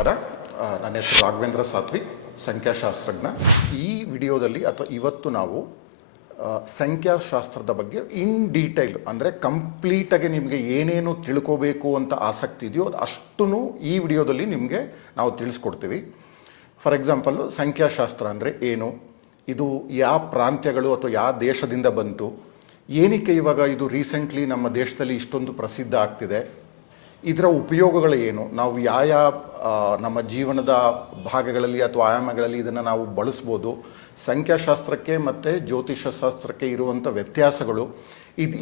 ನಮಸ್ಕಾರ. ನನ್ನ ಹೆಸರು ರಾಘವೇಂದ್ರ ಸಾತ್ವಿಕ್, ಸಂಖ್ಯಾಶಾಸ್ತ್ರಜ್ಞ. ಈ ವಿಡಿಯೋದಲ್ಲಿ ಅಥವಾ ಇವತ್ತು ನಾವು ಸಂಖ್ಯಾಶಾಸ್ತ್ರದ ಬಗ್ಗೆ ಇನ್ ಡೀಟೇಲ್ ಅಂದರೆ ಕಂಪ್ಲೀಟಾಗಿ ನಿಮಗೆ ಏನೇನು ತಿಳ್ಕೋಬೇಕು ಅಂತ ಆಸಕ್ತಿ ಇದೆಯೋ ಅದು ಅಷ್ಟೂ ಈ ವಿಡಿಯೋದಲ್ಲಿ ನಿಮಗೆ ನಾವು ತಿಳಿಸ್ಕೊಡ್ತೀವಿ. ಫಾರ್ ಎಕ್ಸಾಂಪಲ್ಲು ಸಂಖ್ಯಾಶಾಸ್ತ್ರ ಅಂದರೆ ಏನು, ಇದು ಯಾವ ಪ್ರಾಂತ್ಯಗಳು ಅಥವಾ ಯಾವ ದೇಶದಿಂದ ಬಂತು, ಏನಕ್ಕೆ ಇವಾಗ ಇದು ರೀಸೆಂಟ್ಲಿ ನಮ್ಮ ದೇಶದಲ್ಲಿ ಇಷ್ಟೊಂದು ಪ್ರಸಿದ್ಧ ಆಗ್ತಿದೆ, ಇದರ ಉಪಯೋಗಗಳು ಏನು, ನಾವು ಯಾವ ನಮ್ಮ ಜೀವನದ ಭಾಗಗಳಲ್ಲಿ ಅಥವಾ ಆಯಾಮಗಳಲ್ಲಿ ಇದನ್ನು ನಾವು ಬಳಸ್ಬೋದು, ಸಂಖ್ಯಾಶಾಸ್ತ್ರಕ್ಕೆ ಮತ್ತು ಜ್ಯೋತಿಷಶಾಸ್ತ್ರಕ್ಕೆ ಇರುವಂಥ ವ್ಯತ್ಯಾಸಗಳು,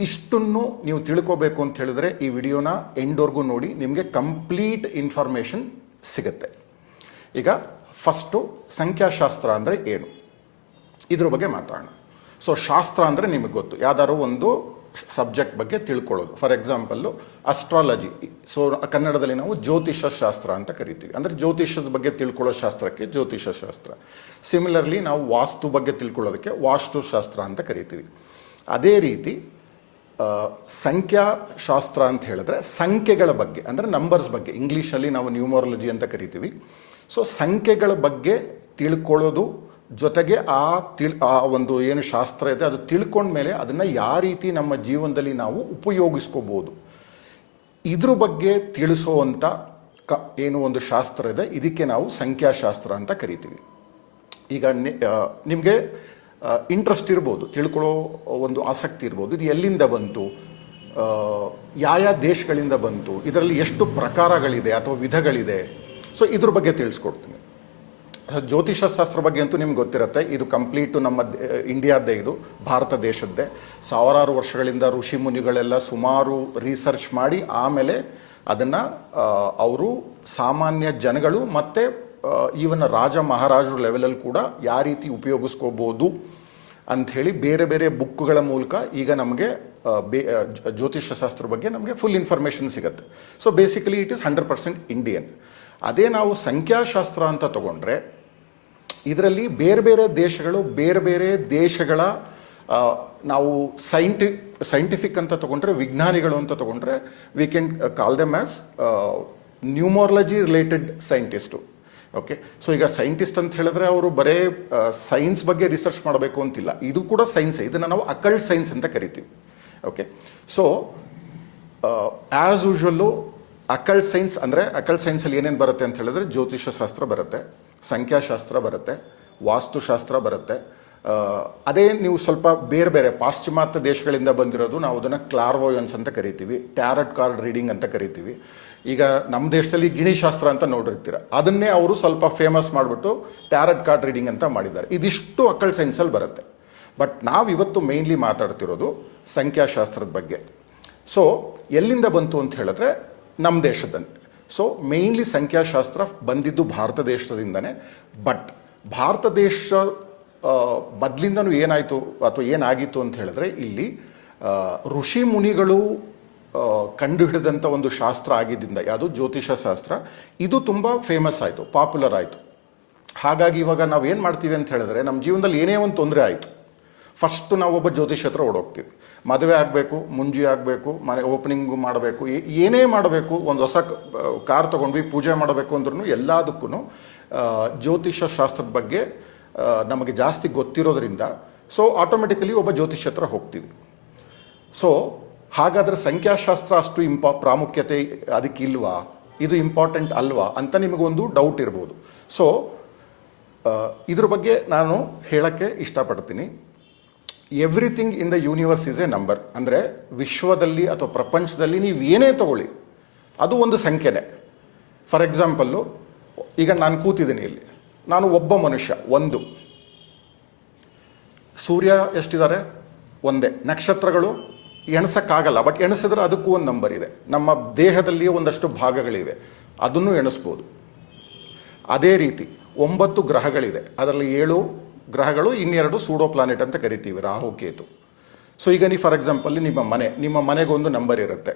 ಇಷ್ಟನ್ನು ನೀವು ತಿಳ್ಕೋಬೇಕು ಅಂತ ಹೇಳಿದ್ರೆ ಈ ವಿಡಿಯೋನ ಎಂಡ್ವರೆಗೂ ನೋಡಿ, ನಿಮಗೆ ಕಂಪ್ಲೀಟ್ ಇನ್ಫಾರ್ಮೇಷನ್ ಸಿಗುತ್ತೆ. ಈಗ ಫಸ್ಟು ಸಂಖ್ಯಾಶಾಸ್ತ್ರ ಅಂದರೆ ಏನು ಇದ್ರ ಬಗ್ಗೆ ಮಾತಾಡೋಣ. ಸೊ ಶಾಸ್ತ್ರ ಅಂದರೆ ನಿಮಗೆ ಗೊತ್ತು, ಯಾವ್ದಾದ್ರು ಒಂದು ಸಬ್ಜೆಕ್ಟ್ ಬಗ್ಗೆ ತಿಳ್ಕೊಳ್ಳೋದು. ಫಾರ್ ಎಕ್ಸಾಂಪಲ್ಲು ಅಸ್ಟ್ರಾಲಜಿ, ಸೊ ಕನ್ನಡದಲ್ಲಿ ನಾವು ಜ್ಯೋತಿಷ ಶಾಸ್ತ್ರ ಅಂತ ಕರಿತೀವಿ, ಅಂದರೆ ಜ್ಯೋತಿಷದ ಬಗ್ಗೆ ತಿಳ್ಕೊಳ್ಳೋ ಶಾಸ್ತ್ರಕ್ಕೆ ಜ್ಯೋತಿಷ ಶಾಸ್ತ್ರ. ಸಿಮಿಲರ್ಲಿ ನಾವು ವಾಸ್ತು ಬಗ್ಗೆ ತಿಳ್ಕೊಳ್ಳೋದಕ್ಕೆ ವಾಸ್ತುಶಾಸ್ತ್ರ ಅಂತ ಕರಿತೀವಿ. ಅದೇ ರೀತಿ ಸಂಖ್ಯಾಶಾಸ್ತ್ರ ಅಂತ ಹೇಳಿದ್ರೆ ಸಂಖ್ಯೆಗಳ ಬಗ್ಗೆ, ಅಂದರೆ ನಂಬರ್ಸ್ ಬಗ್ಗೆ, ಇಂಗ್ಲೀಷಲ್ಲಿ ನಾವು ನ್ಯೂಮರಾಲಜಿ ಅಂತ ಕರಿತೀವಿ. ಸೊ ಸಂಖ್ಯೆಗಳ ಬಗ್ಗೆ ತಿಳ್ಕೊಳ್ಳೋದು ಜೊತೆಗೆ ಆ ಒಂದು ಏನು ಶಾಸ್ತ್ರ ಇದೆ ಅದು ತಿಳ್ಕೊಂಡ್ಮೇಲೆ ಅದನ್ನು ಯಾವ ರೀತಿ ನಮ್ಮ ಜೀವನದಲ್ಲಿ ನಾವು ಉಪಯೋಗಿಸ್ಕೋಬೋದು, ಇದ್ರ ಬಗ್ಗೆ ತಿಳಿಸೋವಂಥ ಏನು ಒಂದು ಶಾಸ್ತ್ರ ಇದೆ, ಇದಕ್ಕೆ ನಾವು ಸಂಖ್ಯಾಶಾಸ್ತ್ರ ಅಂತ ಕರಿತೀವಿ. ಈಗ ನಿಮಗೆ ಇಂಟ್ರೆಸ್ಟ್ ಇರ್ಬೋದು, ತಿಳ್ಕೊಳ್ಳೋ ಒಂದು ಆಸಕ್ತಿ ಇರ್ಬೋದು, ಇದು ಎಲ್ಲಿಂದ ಬಂತು, ಯಾವ ದೇಶಗಳಿಂದ ಬಂತು, ಇದರಲ್ಲಿ ಎಷ್ಟು ಪ್ರಕಾರಗಳಿದೆ ಅಥವಾ ವಿಧಗಳಿದೆ, ಸೊ ಇದ್ರ ಬಗ್ಗೆ ತಿಳಿಸ್ಕೊಡ್ತೀನಿ. ಜ್ಯೋತಿಷ ಶಾಸ್ತ್ರ ಬಗ್ಗೆ ಅಂತೂ ನಿಮ್ಗೆ ಗೊತ್ತಿರುತ್ತೆ, ಇದು ಕಂಪ್ಲೀಟು ನಮ್ಮ ಇಂಡಿಯಾದ್ದೇ, ಇದು ಭಾರತ ದೇಶದ್ದೇ. ಸಾವಿರಾರು ವರ್ಷಗಳಿಂದ ಋಷಿ ಮುನಿಗಳೆಲ್ಲ ಸುಮಾರು ರಿಸರ್ಚ್ ಮಾಡಿ ಆಮೇಲೆ ಅದನ್ನು ಅವರು ಸಾಮಾನ್ಯ ಜನಗಳು ಮತ್ತು ಈವನ್ ರಾಜ ಮಹಾರಾಜರ ಲೆವೆಲಲ್ಲಿ ಕೂಡ ಯಾವ ರೀತಿ ಉಪಯೋಗಿಸ್ಕೋಬೋದು ಅಂಥೇಳಿ ಬೇರೆ ಬೇರೆ ಬುಕ್ಗಳ ಮೂಲಕ ಈಗ ನಮಗೆ ಜ್ಯೋತಿಷ ಶಾಸ್ತ್ರ ಬಗ್ಗೆ ನಮಗೆ ಫುಲ್ ಇನ್ಫಾರ್ಮೇಷನ್ ಸಿಗುತ್ತೆ. So basically it is 100% Indian. ಅದೇ ನಾವು ಸಂಖ್ಯಾಶಾಸ್ತ್ರ ಅಂತ ತಗೊಂಡ್ರೆ ಇದರಲ್ಲಿ ಬೇರೆ ಬೇರೆ ದೇಶಗಳು, ಬೇರೆ ಬೇರೆ ದೇಶಗಳ ನಾವು ಸೈಂಟಿಫಿಕ್ ಅಂತ ತಗೊಂಡ್ರೆ, ವಿಜ್ಞಾನಿಗಳು ಅಂತ ತಗೊಂಡ್ರೆ, we can call them as numerology related scientist. Okay, so ಈಗ ಸೈಂಟಿಸ್ಟ್ ಅಂತ ಹೇಳಿದ್ರೆ ಅವರು ಬರೇ ಸೈನ್ಸ್ ಬಗ್ಗೆ ರಿಸರ್ಚ್ ಮಾಡಬೇಕು ಅಂತಿಲ್ಲ, ಇದು ಕೂಡ ಸೈನ್ಸೇ, ಇದನ್ನು ನಾವು ಅಕಲ್ಟ್ ಸೈನ್ಸ್ ಅಂತ ಕರಿತೀವಿ. Okay, so as usually occult science ಅಂದರೆ ಅಕಲ್ಟ್ ಸೈನ್ಸಲ್ಲಿ ಏನೇನು ಬರುತ್ತೆ ಅಂತ ಹೇಳಿದ್ರೆ ಜ್ಯೋತಿಷ ಶಾಸ್ತ್ರ ಬರುತ್ತೆ, ಸಂಖ್ಯಾಶಾಸ್ತ್ರ ಬರುತ್ತೆ, ವಾಸ್ತುಶಾಸ್ತ್ರ ಬರುತ್ತೆ. ಅದೇ ನೀವು ಸ್ವಲ್ಪ ಬೇರೆ ಬೇರೆ ಪಾಶ್ಚಿಮಾತ್ಯ ದೇಶಗಳಿಂದ ಬಂದಿರೋದು ನಾವು ಅದನ್ನು ಕ್ಲಾರ್ವೋಯನ್ಸ್ ಅಂತ ಕರಿತೀವಿ, ಟ್ಯಾರಟ್ ಕಾರ್ಡ್ ರೀಡಿಂಗ್ ಅಂತ ಕರಿತೀವಿ. ಈಗ ನಮ್ಮ ದೇಶದಲ್ಲಿ ಗಿಣಿಶಾಸ್ತ್ರ ಅಂತ ನೋಡಿರ್ತೀರ, ಅದನ್ನೇ ಅವರು ಸ್ವಲ್ಪ ಫೇಮಸ್ ಮಾಡಿಬಿಟ್ಟು ಟ್ಯಾರಟ್ ಕಾರ್ಡ್ ರೀಡಿಂಗ್ ಅಂತ ಮಾಡಿದ್ದಾರೆ. ಇದಿಷ್ಟು ಅಕಲ್ಟ್ ಸೈನ್ಸಲ್ಲಿ ಬರುತ್ತೆ. ಬಟ್ ನಾವಿವತ್ತು ಮೇಯ್ನ್ಲಿ ಮಾತಾಡ್ತಿರೋದು ಸಂಖ್ಯಾಶಾಸ್ತ್ರದ ಬಗ್ಗೆ. ಸೊ ಎಲ್ಲಿಂದ ಬಂತು ಅಂತ ಹೇಳಿದ್ರೆ ನಮ್ಮ ದೇಶದಲ್ಲಿ. ಸೊ ಮೇಯ್ನ್ಲಿ ಸಂಖ್ಯಾಶಾಸ್ತ್ರ ಬಂದಿದ್ದು ಭಾರತ ದೇಶದಿಂದನೇ. ಬಟ್ ಭಾರತ ದೇಶ ಮೊದಲಿಂದನೂ ಏನಾಯಿತು ಅಥವಾ ಏನಾಗಿತ್ತು ಅಂತ ಹೇಳಿದ್ರೆ, ಇಲ್ಲಿ ಋಷಿ ಮುನಿಗಳು ಕಂಡುಹಿಡಿದಂಥ ಒಂದು ಶಾಸ್ತ್ರ ಆಗಿದ್ದರಿಂದ, ಯಾವುದು ಜ್ಯೋತಿಷ ಶಾಸ್ತ್ರ, ಇದು ತುಂಬ ಫೇಮಸ್ ಆಯಿತು, ಪಾಪ್ಯುಲರ್ ಆಯಿತು. ಹಾಗಾಗಿ ಇವಾಗ ನಾವು ಏನು ಮಾಡ್ತೀವಿ ಅಂತ ಹೇಳಿದ್ರೆ, ನಮ್ಮ ಜೀವನದಲ್ಲಿ ಏನೇ ಒಂದು ತೊಂದರೆ ಆಯಿತು, ಫಸ್ಟ್ ನಾವು ಒಬ್ಬ ಜ್ಯೋತಿಷ ಹತ್ರ ಓಡೋಗ್ತೀವಿ. ಮದುವೆ ಆಗಬೇಕು, ಮುಂಜಿ ಆಗಬೇಕು, ಮನೆ ಓಪನಿಂಗು ಮಾಡಬೇಕು, ಏನೇ ಮಾಡಬೇಕು, ಒಂದು ಹೊಸ ಕಾರ್ ತೊಗೊಂಡ್ವಿ ಪೂಜೆ ಮಾಡಬೇಕು ಅಂದ್ರೂ ಎಲ್ಲದಕ್ಕೂ ಜ್ಯೋತಿಷ ಶಾಸ್ತ್ರದ ಬಗ್ಗೆ ನಮಗೆ ಜಾಸ್ತಿ ಗೊತ್ತಿರೋದ್ರಿಂದ ಸೊ ಆಟೋಮೆಟಿಕಲಿ ಒಬ್ಬ ಜ್ಯೋತಿಷ ಹತ್ರ ಹೋಗ್ತೀವಿ. ಸೊ ಹಾಗಾದರೆ ಸಂಖ್ಯಾಶಾಸ್ತ್ರ ಅಷ್ಟು ಪ್ರಾಮುಖ್ಯತೆ ಅದಕ್ಕಿಲ್ವಾ, ಇದು ಇಂಪಾರ್ಟೆಂಟ್ ಅಲ್ವಾ ಅಂತ ನಿಮಗೊಂದು ಡೌಟ್ ಇರ್ಬೋದು. ಸೊ ಇದ್ರ ಬಗ್ಗೆ ನಾನು ಹೇಳೋಕ್ಕೆ ಇಷ್ಟಪಡ್ತೀನಿ. Everything in the universe is A number. ಅಂದರೆ ವಿಶ್ವದಲ್ಲಿ ಅಥವಾ ಪ್ರಪಂಚದಲ್ಲಿ ನೀವು ಏನೇ ತಗೊಳ್ಳಿ ಅದು ಒಂದು ಸಂಖ್ಯೆನೇ. ಫಾರ್ ಎಕ್ಸಾಂಪಲ್ಲು, ಈಗ ನಾನು ಕೂತಿದ್ದೀನಿ ಇಲ್ಲಿ, ನಾನು ಒಬ್ಬ ಮನುಷ್ಯ, ಒಂದು ಸೂರ್ಯ ಎಷ್ಟಿದ್ದಾರೆ, ಒಂದೇ. ನಕ್ಷತ್ರಗಳು ಎಣಿಸೋಕ್ಕಾಗಲ್ಲ, ಬಟ್ ಎಣಿಸಿದ್ರೆ ಅದಕ್ಕೂ ಒಂದು ನಂಬರ್ ಇದೆ. ನಮ್ಮ ದೇಹದಲ್ಲಿ ಒಂದಷ್ಟು ಭಾಗಗಳಿವೆ, ಅದನ್ನು ಎಣಿಸ್ಬೋದು. ಅದೇ ರೀತಿ 9 ಗ್ರಹಗಳಿದೆ, ಅದರಲ್ಲಿ 7 ಗ್ರಹಗಳು, 2 ಸೂಡೋ ಪ್ಲಾನೆಟ್ ಅಂತ ಕರಿತೀವಿ, ರಾಹು ಕೇತು. ಸೊ ಈಗ ನೀವು ಫಾರ್ ಎಕ್ಸಾಂಪಲ್ ನಿಮ್ಮ ಮನೆಗೊಂದು ನಂಬರ್ ಇರುತ್ತೆ,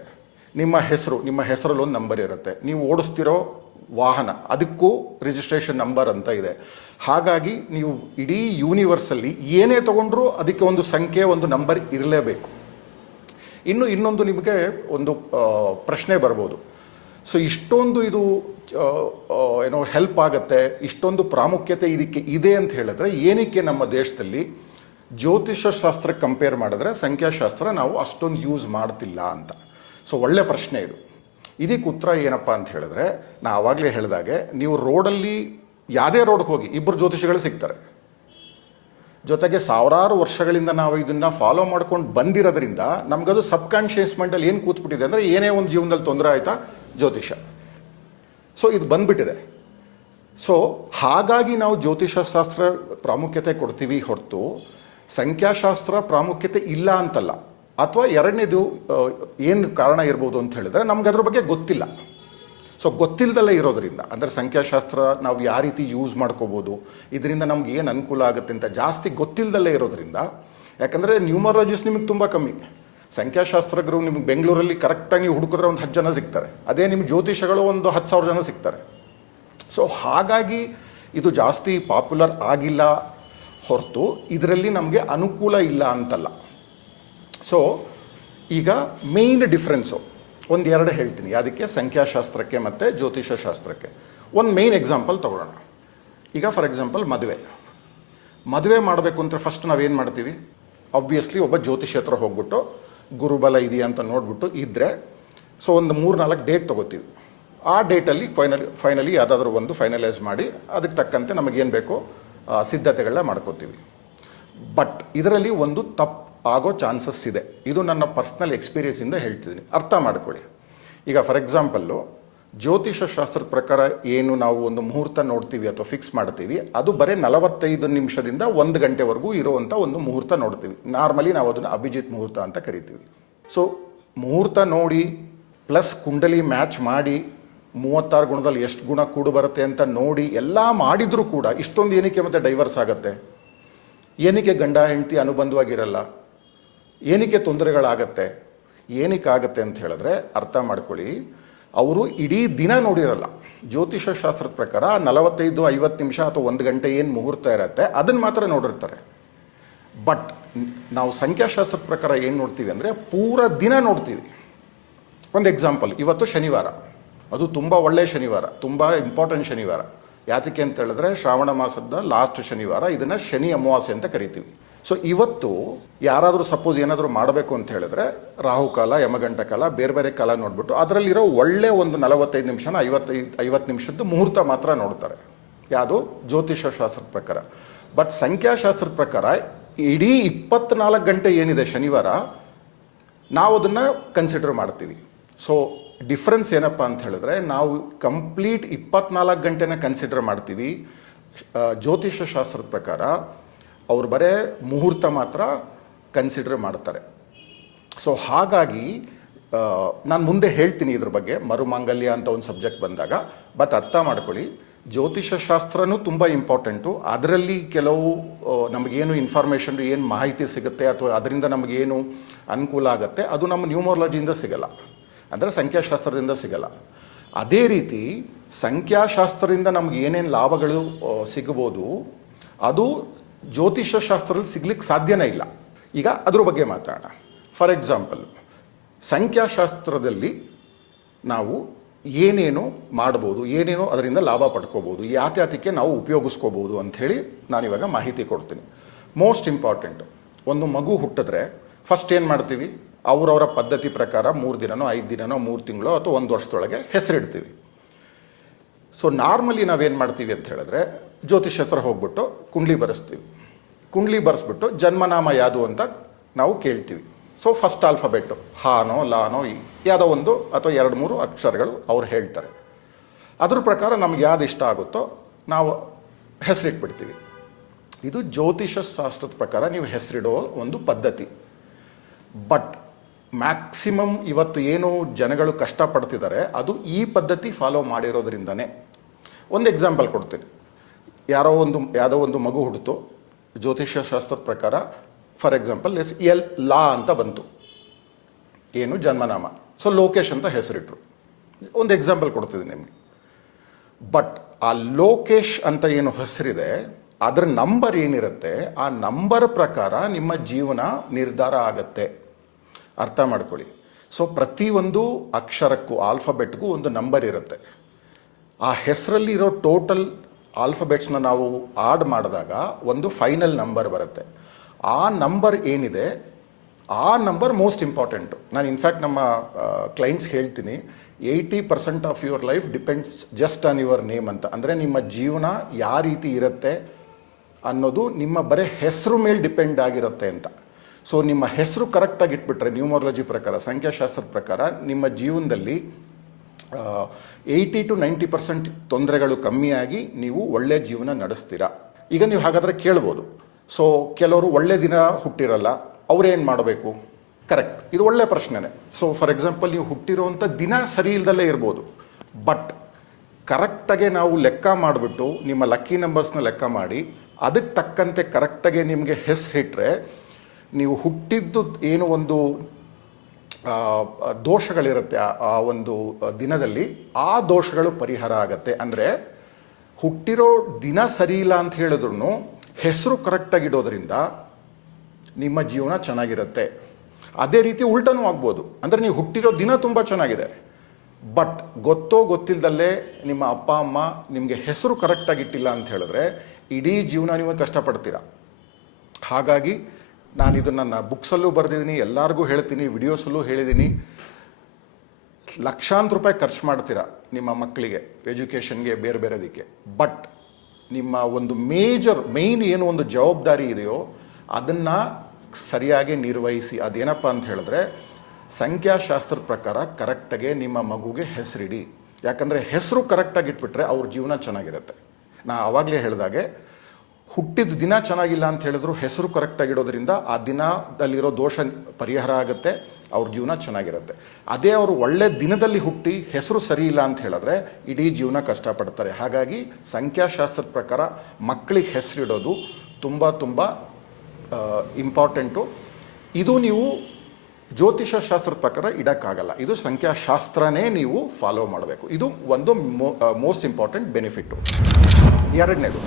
ನಿಮ್ಮ ಹೆಸರಲ್ಲಿ ಒಂದು ನಂಬರ್ ಇರುತ್ತೆ, ನೀವು ಓಡಿಸ್ತಿರೋ ವಾಹನ ಅದಕ್ಕೂ ರಿಜಿಸ್ಟ್ರೇಷನ್ ನಂಬರ್ ಅಂತ ಇದೆ. ಹಾಗಾಗಿ ನೀವು ಇಡೀ ಯೂನಿವರ್ಸಲ್ಲಿ ಏನೇ ತಗೊಂಡ್ರೂ ಅದಕ್ಕೆ ಒಂದು ಸಂಖ್ಯೆ, ಒಂದು ನಂಬರ್ ಇರಲೇಬೇಕು. ಇನ್ನೊಂದು ನಿಮಗೆ ಒಂದು ಪ್ರಶ್ನೆ ಬರ್ಬೋದು, ಸೊ ಇಷ್ಟೊಂದು ಇದು ಏನೋ ಹೆಲ್ಪ್ ಆಗುತ್ತೆ, ಇಷ್ಟೊಂದು ಪ್ರಾಮುಖ್ಯತೆ ಇದಕ್ಕೆ ಇದೆ ಅಂತ ಹೇಳಿದ್ರೆ ಏನಕ್ಕೆ ನಮ್ಮ ದೇಶದಲ್ಲಿ ಜ್ಯೋತಿಷ ಶಾಸ್ತ್ರಕ್ಕೆ ಕಂಪೇರ್ ಮಾಡಿದ್ರೆ ಸಂಖ್ಯಾಶಾಸ್ತ್ರ ನಾವು ಅಷ್ಟೊಂದು ಯೂಸ್ ಮಾಡ್ತಿಲ್ಲ ಅಂತ. ಸೊ ಒಳ್ಳೆ ಪ್ರಶ್ನೆ ಇದು. ಇದಕ್ಕೆ ಉತ್ತರ ಏನಪ್ಪ ಅಂತ ಹೇಳಿದ್ರೆ, ನಾ ಆವಾಗಲೇ ಹೇಳಿದಾಗೆ, ನೀವು ರೋಡಲ್ಲಿ ಯಾವುದೇ ರೋಡ್ಗೆ ಹೋಗಿ ಇಬ್ಬರು ಜ್ಯೋತಿಷಿಗಳು ಸಿಗ್ತಾರೆ. ಜೊತೆಗೆ ಸಾವಿರಾರು ವರ್ಷಗಳಿಂದ ನಾವು ಇದನ್ನು ಫಾಲೋ ಮಾಡ್ಕೊಂಡು ಬಂದಿರೋದ್ರಿಂದ ನಮಗದು ಸಬ್ ಕಾನ್ಷಿಯಸ್ ಮೈಂಡಲ್ಲಿ ಏನು ಕೂತ್ಬಿಟ್ಟಿದೆ ಅಂದರೆ, ಏನೇ ಒಂದು ಜೀವನದಲ್ಲಿ ತೊಂದರೆ ಆಯಿತಾ ಜ್ಯೋತಿಷ. ಸೊ ಇದು ಬಂದ್ಬಿಟ್ಟಿದೆ. ಸೊ ಹಾಗಾಗಿ ನಾವು ಜ್ಯೋತಿಷ ಶಾಸ್ತ್ರ ಪ್ರಾಮುಖ್ಯತೆ ಕೊಡ್ತೀವಿ ಹೊರತು ಸಂಖ್ಯಾಶಾಸ್ತ್ರ ಪ್ರಾಮುಖ್ಯತೆ ಇಲ್ಲ ಅಂತಲ್ಲ. ಅಥವಾ ಎರಡನೇದು ಏನು ಕಾರಣ ಇರ್ಬೋದು ಅಂತ ಹೇಳಿದ್ರೆ, ನಮ್ಗೆ ಅದ್ರ ಬಗ್ಗೆ ಗೊತ್ತಿಲ್ಲ. ಸೊ ಗೊತ್ತಿಲ್ಲದಲ್ಲೇ ಇರೋದ್ರಿಂದ, ಅಂದರೆ ಸಂಖ್ಯಾಶಾಸ್ತ್ರ ನಾವು ಯಾವ ರೀತಿ ಯೂಸ್ ಮಾಡ್ಕೋಬೋದು, ಇದರಿಂದ ನಮ್ಗೆ ಏನು ಅನುಕೂಲ ಆಗುತ್ತೆ ಅಂತ ಜಾಸ್ತಿ ಗೊತ್ತಿಲ್ಲದಲ್ಲೇ ಇರೋದ್ರಿಂದ. ಯಾಕಂದರೆ ನ್ಯೂಮರಾಲಜಿಸ್ಟ್ ನಿಮಗೆ ತುಂಬ ಕಮ್ಮಿ, ಸಂಖ್ಯಾಶಾಸ್ತ್ರಜ್ಞರು ನಿಮ್ಗೆ ಬೆಂಗಳೂರಲ್ಲಿ ಕರೆಕ್ಟಾಗಿ ಹುಡುಕಿದ್ರೆ ಒಂದು 10 ಜನ ಸಿಗ್ತಾರೆ. ಅದೇ ನಿಮ್ಮ ಜ್ಯೋತಿಷಗಳು ಒಂದು 10,000 ಜನ ಸಿಗ್ತಾರೆ. ಸೊ ಹಾಗಾಗಿ ಇದು ಜಾಸ್ತಿ ಪಾಪ್ಯುಲರ್ ಆಗಿಲ್ಲ ಹೊರತು ಇದರಲ್ಲಿ ನಮಗೆ ಅನುಕೂಲ ಇಲ್ಲ ಅಂತಲ್ಲ. ಸೊ ಈಗ ಮೇಯ್ನ್ ಡಿಫ್ರೆನ್ಸು ಒಂದೆರಡು ಹೇಳ್ತೀನಿ, ಅದಕ್ಕೆ ಸಂಖ್ಯಾಶಾಸ್ತ್ರಕ್ಕೆ ಮತ್ತು ಜ್ಯೋತಿಷ ಶಾಸ್ತ್ರಕ್ಕೆ. ಒಂದು ಮೇಯ್ನ್ ಎಕ್ಸಾಂಪಲ್ ತೊಗೊಳ್ಳೋಣ. ಈಗ ಫಾರ್ ಎಕ್ಸಾಂಪಲ್ ಮದುವೆ ಮಾಡಬೇಕು ಅಂತ ಫಸ್ಟ್ ನಾವೇನು ಮಾಡ್ತೀವಿ, ಆಬ್ವಿಯಸ್ಲಿ ಒಬ್ಬ ಜ್ಯೋತಿಷಿ ಹತ್ರ ಹೋಗ್ಬಿಟ್ಟು ಗುರುಬಲ ಇದೆಯಾ ಅಂತ ನೋಡ್ಬಿಟ್ಟು ಇದ್ದರೆ, ಸೊ ಒಂದು 3-4 ಡೇಟ್ ತೊಗೋತೀವಿ. ಆ ಡೇಟಲ್ಲಿ ಫೈನಲಿ ಯಾವುದಾದ್ರೂ ಒಂದು ಫೈನಲೈಸ್ ಮಾಡಿ ಅದಕ್ಕೆ ತಕ್ಕಂತೆ ನಮಗೇನು ಬೇಕೋ ಸಿದ್ಧತೆಗಳನ್ನ ಮಾಡ್ಕೋತೀವಿ. ಬಟ್ ಇದರಲ್ಲಿ ಒಂದು ತಪ್ಪು ಆಗೋ ಚಾನ್ಸಸ್ ಇದೆ. ಇದು ನನ್ನ ಪರ್ಸ್ನಲ್ ಎಕ್ಸ್ಪೀರಿಯನ್ಸಿಂದ ಹೇಳ್ತಿದ್ದೀನಿ, ಅರ್ಥ ಮಾಡ್ಕೊಳ್ಳಿ. ಈಗ ಫಾರ್ ಎಕ್ಸಾಂಪಲ್ಲು ಜ್ಯೋತಿಷ ಶಾಸ್ತ್ರದ ಪ್ರಕಾರ ಏನು ನಾವು ಒಂದು ಮುಹೂರ್ತ ನೋಡ್ತೀವಿ ಅಥವಾ ಫಿಕ್ಸ್ ಮಾಡ್ತೀವಿ, ಅದು ಬರೀ 45 ನಿಮಿಷದಿಂದ 1 ಗಂಟೆವರೆಗೂ ಇರುವಂಥ ಒಂದು ಮುಹೂರ್ತ ನೋಡ್ತೀವಿ. ನಾರ್ಮಲಿ ನಾವು ಅದನ್ನು ಅಭಿಜಿತ್ ಮುಹೂರ್ತ ಅಂತ ಕರಿತೀವಿ. ಸೊ ಮುಹೂರ್ತ ನೋಡಿ ಪ್ಲಸ್ ಕುಂಡಲಿ ಮ್ಯಾಚ್ ಮಾಡಿ 36 ಗುಣದಲ್ಲಿ ಎಷ್ಟು ಗುಣ ಕೂಡು ಬರುತ್ತೆ ಅಂತ ನೋಡಿ ಎಲ್ಲ ಮಾಡಿದರೂ ಕೂಡ ಇಷ್ಟೊಂದು ಏನಕ್ಕೆ ಮತ್ತೆ ಡೈವರ್ಸ್ ಆಗುತ್ತೆ, ಏನಕ್ಕೆ ಗಂಡ ಹೆಂಡತಿ ಅನುಬಂಧವಾಗಿರಲ್ಲ, ಏನಕ್ಕೆ ತೊಂದರೆಗಳಾಗತ್ತೆ, ಏನಕ್ಕಾಗತ್ತೆ ಅಂತ ಹೇಳಿದ್ರೆ ಅರ್ಥ ಮಾಡ್ಕೊಳ್ಳಿ. ಅವರು ಇಡೀ ದಿನ ನೋಡಿರಲ್ಲ. ಜ್ಯೋತಿಷ ಶಾಸ್ತ್ರದ ಪ್ರಕಾರ 45-50 ನಿಮಿಷ ಅಥವಾ 1 ಗಂಟೆ ಏನು ಮುಹೂರ್ತ ಇರುತ್ತೆ ಅದನ್ನು ಮಾತ್ರ ನೋಡಿರ್ತಾರೆ. ಬಟ್ ನಾವು ಸಂಖ್ಯಾಶಾಸ್ತ್ರದ ಪ್ರಕಾರ ಏನು ನೋಡ್ತೀವಿ ಅಂದರೆ ಪೂರ ದಿನ ನೋಡ್ತೀವಿ. ಒಂದು ಎಕ್ಸಾಂಪಲ್, ಇವತ್ತು ಶನಿವಾರ, ಅದು ತುಂಬ ಒಳ್ಳೆಯ ಶನಿವಾರ, ತುಂಬ ಇಂಪಾರ್ಟೆಂಟ್ ಶನಿವಾರ. ಯಾತಕ್ಕೆ ಅಂತ ಹೇಳಿದ್ರೆ ಶ್ರಾವಣ ಮಾಸದ ಲಾಸ್ಟ್ ಶನಿವಾರ, ಇದನ್ನು ಶನಿ ಅಮಾವಾಸ್ಯೆ ಅಂತ ಕರಿತೀವಿ. ಸೊ ಇವತ್ತು ಯಾರಾದರೂ ಸಪೋಸ್ ಏನಾದರೂ ಮಾಡಬೇಕು ಅಂತ ಹೇಳಿದ್ರೆ ರಾಹುಕಾಲ, ಯಮಗಂಟ ಕಾಲ, ಬೇರೆ ಬೇರೆ ಕಾಲ ನೋಡಿಬಿಟ್ಟು ಅದರಲ್ಲಿರೋ ಒಳ್ಳೆ ಒಂದು 45 ನಿಮಿಷನ 50 ನಿಮಿಷದ್ದು ಮುಹೂರ್ತ ಮಾತ್ರ ನೋಡ್ತಾರೆ, ಯಾವುದು ಜ್ಯೋತಿಷ ಶಾಸ್ತ್ರದ ಪ್ರಕಾರ. ಬಟ್ ಸಂಖ್ಯಾಶಾಸ್ತ್ರದ ಪ್ರಕಾರ ಇಡೀ 24 ಗಂಟೆ ಏನಿದೆ ಶನಿವಾರ, ನಾವು ಅದನ್ನು ಕನ್ಸಿಡರ್ ಮಾಡ್ತೀವಿ. ಸೊ ಡಿಫ್ರೆನ್ಸ್ ಏನಪ್ಪ ಅಂತ ಹೇಳಿದ್ರೆ, ನಾವು ಕಂಪ್ಲೀಟ್ 24 ಗಂಟೆನ ಕನ್ಸಿಡರ್ ಮಾಡ್ತೀವಿ. ಜ್ಯೋತಿಷ ಶಾಸ್ತ್ರದ ಪ್ರಕಾರ ಅವ್ರು ಬರೇ ಮುಹೂರ್ತ ಮಾತ್ರ ಕನ್ಸಿಡರ್ ಮಾಡ್ತಾರೆ. ಸೊ ಹಾಗಾಗಿ ನಾನು ಮುಂದೆ ಹೇಳ್ತೀನಿ ಇದ್ರ ಬಗ್ಗೆ, ಮರುಮಾಂಗಲ್ಯ ಅಂತ ಒಂದು ಸಬ್ಜೆಕ್ಟ್ ಬಂದಾಗ. ಬಟ್ ಅರ್ಥ ಮಾಡ್ಕೊಳ್ಳಿ, ಜ್ಯೋತಿಷ ಶಾಸ್ತ್ರನೂ ತುಂಬ ಇಂಪಾರ್ಟೆಂಟು. ಅದರಲ್ಲಿ ಕೆಲವು ನಮಗೇನು ಇನ್ಫಾರ್ಮೇಷನ್, ಏನು ಮಾಹಿತಿ ಸಿಗುತ್ತೆ ಅಥವಾ ಅದರಿಂದ ನಮಗೇನು ಅನುಕೂಲ ಆಗುತ್ತೆ, ಅದು ನಮ್ಮ ನ್ಯೂಮರಾಲಜಿಯಿಂದ ಸಿಗಲ್ಲ, ಅಂದರೆ ಸಂಖ್ಯಾಶಾಸ್ತ್ರದಿಂದ ಸಿಗಲ್ಲ. ಅದೇ ರೀತಿ ಸಂಖ್ಯಾಶಾಸ್ತ್ರದಿಂದ ನಮ್ಗೆ ಏನೇನು ಲಾಭಗಳು ಸಿಗ್ಬೋದು, ಅದು ಜ್ಯೋತಿಷ ಶಾಸ್ತ್ರದಲ್ಲಿ ಸಿಗ್ಲಿಕ್ಕೆ ಸಾಧ್ಯನೇ ಇಲ್ಲ. ಈಗ ಅದ್ರ ಬಗ್ಗೆ ಮಾತಾಡೋಣ. ಫಾರ್ ಎಕ್ಸಾಂಪಲ್, ಸಂಖ್ಯಾಶಾಸ್ತ್ರದಲ್ಲಿ ನಾವು ಏನೇನು ಮಾಡ್ಬೋದು, ಏನೇನು ಅದರಿಂದ ಲಾಭ ಪಡ್ಕೋಬೋದು, ಯಾತ್ಯಾತಕ್ಕೆ ನಾವು ಉಪಯೋಗಿಸ್ಕೋಬೋದು ಅಂಥೇಳಿ ನಾನಿವಾಗ ಮಾಹಿತಿ ಕೊಡ್ತೀನಿ. ಮೋಸ್ಟ್ ಇಂಪಾರ್ಟೆಂಟು, ಒಂದು ಮಗು ಹುಟ್ಟಿದ್ರೆ ಫಸ್ಟ್ ಏನು ಮಾಡ್ತೀವಿ, ಅವರವರ ಪದ್ಧತಿ ಪ್ರಕಾರ 3 ದಿನನೋ 5 ದಿನನೋ 3 ತಿಂಗಳೋ ಅಥವಾ 1 ವರ್ಷದೊಳಗೆ ಹೆಸರಿಡ್ತೀವಿ. ಸೊ ನಾರ್ಮಲಿ ನಾವೇನು ಮಾಡ್ತೀವಿ ಅಂತ ಹೇಳಿದ್ರೆ ಜ್ಯೋತಿಷ ಹತ್ರ ಹೋಗ್ಬಿಟ್ಟು ಕುಂಡ್ಲಿ ಬರೆಸ್ತೀವಿ. ಕುಂಡ್ಲಿ ಬರೆಸ್ಬಿಟ್ಟು ಜನ್ಮನಾಮ ಯಾವುದು ಅಂತ ನಾವು ಕೇಳ್ತೀವಿ. ಸೊ ಫಸ್ಟ್ ಆಲ್ಫಾಬೆಟ್ಟು ಹಾನೋ ಲಾನೋ ಯಾವುದೋ ಒಂದು ಅಥವಾ 2-3 ಅಕ್ಷರಗಳು ಅವ್ರು ಹೇಳ್ತಾರೆ. ಅದ್ರ ಪ್ರಕಾರ ನಮ್ಗೆ ಯಾವ್ದು ಇಷ್ಟ ಆಗುತ್ತೋ ನಾವು ಹೆಸರಿಟ್ಬಿಡ್ತೀವಿ. ಇದು ಜ್ಯೋತಿಷ ಶಾಸ್ತ್ರದ ಪ್ರಕಾರ ನೀವು ಹೆಸರಿಡೋ ಒಂದು ಪದ್ಧತಿ. ಬಟ್ ಮ್ಯಾಕ್ಸಿಮಮ್ ಇವತ್ತು ಏನು ಜನಗಳು ಕಷ್ಟಪಡ್ತಿದ್ದಾರೆ ಅದು ಈ ಪದ್ಧತಿ ಫಾಲೋ ಮಾಡಿರೋದ್ರಿಂದನೇ. ಒಂದು ಎಕ್ಸಾಂಪಲ್ ಕೊಡ್ತೀನಿ. ಯಾವುದೋ ಒಂದು ಮಗು ಹುಡ್ತು, ಜ್ಯೋತಿಷ್ಯ ಶಾಸ್ತ್ರದ ಪ್ರಕಾರ ಫಾರ್ ಎಕ್ಸಾಂಪಲ್ ಲಾ ಅಂತ ಬಂತು, ಏನು ಜನ್ಮನಾಮ. ಸೊ ಲೋಕೇಶ್ ಅಂತ ಹೆಸರಿಟ್ರು. ಒಂದು ಎಕ್ಸಾಂಪಲ್ ಕೊಡ್ತಿದ್ದೀನಿ ನಿಮಗೆ. ಬಟ್ ಆ ಲೋಕೇಶ್ ಅಂತ ಏನು ಹೆಸರಿದೆ ಅದರ ನಂಬರ್ ಏನಿರುತ್ತೆ ಆ ನಂಬರ್ ಪ್ರಕಾರ ನಿಮ್ಮ ಜೀವನ ನಿರ್ಧಾರ ಆಗತ್ತೆ. ಅರ್ಥ ಮಾಡ್ಕೊಳ್ಳಿ. ಸೊ ಪ್ರತಿಯೊಂದು ಅಕ್ಷರಕ್ಕೂ ಆಲ್ಫಾಬೆಟ್ಗೂ ಒಂದು ನಂಬರ್ ಇರುತ್ತೆ. ಆ ಹೆಸರಲ್ಲಿ ಇರೋ ಟೋಟಲ್ ಆಲ್ಫಾಬೆಟ್ಸ್ನ ನಾವು ಆಡ್ ಮಾಡಿದಾಗ ಒಂದು ಫೈನಲ್ ನಂಬರ್ ಬರುತ್ತೆ. ಆ ನಂಬರ್ ಏನಿದೆ ಆ ನಂಬರ್ ಮೋಸ್ಟ್ ಇಂಪಾರ್ಟೆಂಟು. ನಾನು ಇನ್ಫ್ಯಾಕ್ಟ್ ನಮ್ಮ ಕ್ಲೈಂಟ್ಸ್ ಹೇಳ್ತೀನಿ, 80% of your life depends just on your name ಅಂತ. ಅಂದರೆ ನಿಮ್ಮ ಜೀವನ ಯಾವ ರೀತಿ ಇರುತ್ತೆ ಅನ್ನೋದು ನಿಮ್ಮ ಬರೀ ಹೆಸರು ಮೇಲೆ ಡಿಪೆಂಡ್ ಆಗಿರುತ್ತೆ ಅಂತ. ಸೊ ನಿಮ್ಮ ಹೆಸರು ಕರೆಕ್ಟಾಗಿ ಇಟ್ಬಿಟ್ರೆ ನ್ಯೂಮರಾಲಜಿ ಪ್ರಕಾರ, ಸಂಖ್ಯಾಶಾಸ್ತ್ರದ ಪ್ರಕಾರ ನಿಮ್ಮ ಜೀವನದಲ್ಲಿ 80 to 90% ತೊಂದರೆಗಳು ಕಮ್ಮಿಯಾಗಿ ನೀವು ಒಳ್ಳೆಯ ಜೀವನ ನಡೆಸ್ತೀರಾ. ಈಗ ನೀವು ಹಾಗಾದರೆ ಕೇಳ್ಬೋದು, ಸೊ ಕೆಲವರು ಒಳ್ಳೆ ದಿನ ಹುಟ್ಟಿರಲ್ಲ, ಅವ್ರೇನು ಮಾಡಬೇಕು? ಕರೆಕ್ಟ್, ಇದು ಒಳ್ಳೆ ಪ್ರಶ್ನೆನೇ. ಸೊ ಫಾರ್ ಎಕ್ಸಾಂಪಲ್, ನೀವು ಹುಟ್ಟಿರೋವಂಥ ದಿನ ಸರಿ ಇಲ್ದಲ್ಲೇ ಇರ್ಬೋದು, ಬಟ್ ಕರೆಕ್ಟಾಗೆ ನಾವು ಲೆಕ್ಕ ಮಾಡಿಬಿಟ್ಟು ನಿಮ್ಮ ಲಕ್ಕಿ ನಂಬರ್ಸ್ನ ಲೆಕ್ಕ ಮಾಡಿ ಅದಕ್ಕೆ ತಕ್ಕಂತೆ ಕರೆಕ್ಟಾಗೆ ನಿಮಗೆ ಹೆಸರಿಟ್ಟರೆ ನೀವು ಹುಟ್ಟಿದ್ದು ಏನು ಒಂದು ದೋಷಗಳಿರುತ್ತೆ ಆ ಒಂದು ದಿನದಲ್ಲಿ, ಆ ದೋಷಗಳು ಪರಿಹಾರ ಆಗತ್ತೆ. ಅಂದರೆ ಹುಟ್ಟಿರೋ ದಿನ ಸರಿ ಇಲ್ಲ ಅಂತ ಹೇಳಿದ್ರು ಹೆಸರು ಕರೆಕ್ಟಾಗಿ ಇಡೋದ್ರಿಂದ ನಿಮ್ಮ ಜೀವನ ಚೆನ್ನಾಗಿರುತ್ತೆ. ಅದೇ ರೀತಿ ಉಲ್ಟನೂ ಆಗ್ಬೋದು. ಅಂದರೆ ನೀವು ಹುಟ್ಟಿರೋ ದಿನ ತುಂಬ ಚೆನ್ನಾಗಿದೆ, ಬಟ್ ಗೊತ್ತೋ ಗೊತ್ತಿಲ್ಲದಲ್ಲೇ ನಿಮ್ಮ ಅಪ್ಪ ಅಮ್ಮ ನಿಮಗೆ ಹೆಸರು ಕರೆಕ್ಟಾಗಿ ಇಟ್ಟಿಲ್ಲ ಅಂತ ಹೇಳಿದ್ರೆ ಇಡೀ ಜೀವನ ನೀವು ಕಷ್ಟಪಡ್ತೀರ. ಹಾಗಾಗಿ ನಾನು ಇದು ನನ್ನ ಬುಕ್ಸಲ್ಲೂ ಬರೆದಿದ್ದೀನಿ, ಎಲ್ಲರಿಗೂ ಹೇಳ್ತೀನಿ, ವಿಡಿಯೋಸಲ್ಲೂ ಹೇಳಿದ್ದೀನಿ, ಲಕ್ಷಾಂತರ ರೂಪಾಯಿ ಖರ್ಚು ಮಾಡ್ತೀರಾ ನಿಮ್ಮ ಮಕ್ಕಳಿಗೆ ಎಜುಕೇಷನ್ಗೆ, ಬೇರೆ ಬೇರೆದಕ್ಕೆ. ಬಟ್ ನಿಮ್ಮ ಒಂದು ಮೇಯ್ನ್ ಏನು ಒಂದು ಜವಾಬ್ದಾರಿ ಇದೆಯೋ ಅದನ್ನು ಸರಿಯಾಗಿ ನಿರ್ವಹಿಸಿ. ಅದೇನಪ್ಪ ಅಂತ ಹೇಳಿದ್ರೆ, ಸಂಖ್ಯಾಶಾಸ್ತ್ರದ ಪ್ರಕಾರ ಕರೆಕ್ಟಾಗಿ ನಿಮ್ಮ ಮಗುಗೆ ಹೆಸರಿಡಿ. ಯಾಕಂದರೆ ಹೆಸರು ಕರೆಕ್ಟಾಗಿ ಇಟ್ಬಿಟ್ರೆ ಅವ್ರ ಜೀವನ ಚೆನ್ನಾಗಿರುತ್ತೆ. ನಾ ಆವಾಗಲೇ ಹೇಳಿದಾಗೆ, ಹುಟ್ಟಿದ ದಿನ ಚೆನ್ನಾಗಿಲ್ಲ ಅಂತ ಹೇಳಿದ್ರು ಹೆಸರು ಕರೆಕ್ಟಾಗಿಡೋದ್ರಿಂದ ಆ ದಿನದಲ್ಲಿರೋ ದೋಷ ಪರಿಹಾರ ಆಗುತ್ತೆ, ಅವ್ರ ಜೀವನ ಚೆನ್ನಾಗಿರುತ್ತೆ. ಅದೇ ಅವರು ಒಳ್ಳೆ ದಿನದಲ್ಲಿ ಹುಟ್ಟಿ ಹೆಸರು ಸರಿ ಇಲ್ಲ ಅಂತ ಹೇಳಿದ್ರೆ ಇಡೀ ಜೀವನ ಕಷ್ಟಪಡ್ತಾರೆ. ಹಾಗಾಗಿ ಸಂಖ್ಯಾಶಾಸ್ತ್ರದ ಪ್ರಕಾರ ಮಕ್ಕಳಿಗೆ ಹೆಸರಿಡೋದು ತುಂಬ ತುಂಬ ಇಂಪಾರ್ಟೆಂಟು. ಇದು ನೀವು ಜ್ಯೋತಿಷ ಶಾಸ್ತ್ರದ ಪ್ರಕಾರ ಇಡೋಕ್ಕಾಗಲ್ಲ, ಇದು ಸಂಖ್ಯಾಶಾಸ್ತ್ರನೇ ನೀವು ಫಾಲೋ ಮಾಡಬೇಕು. ಇದು ಒಂದು ಮೋಸ್ಟ್ ಇಂಪಾರ್ಟೆಂಟ್ ಬೆನಿಫಿಟ್ಟು. ಎರಡನೇದು,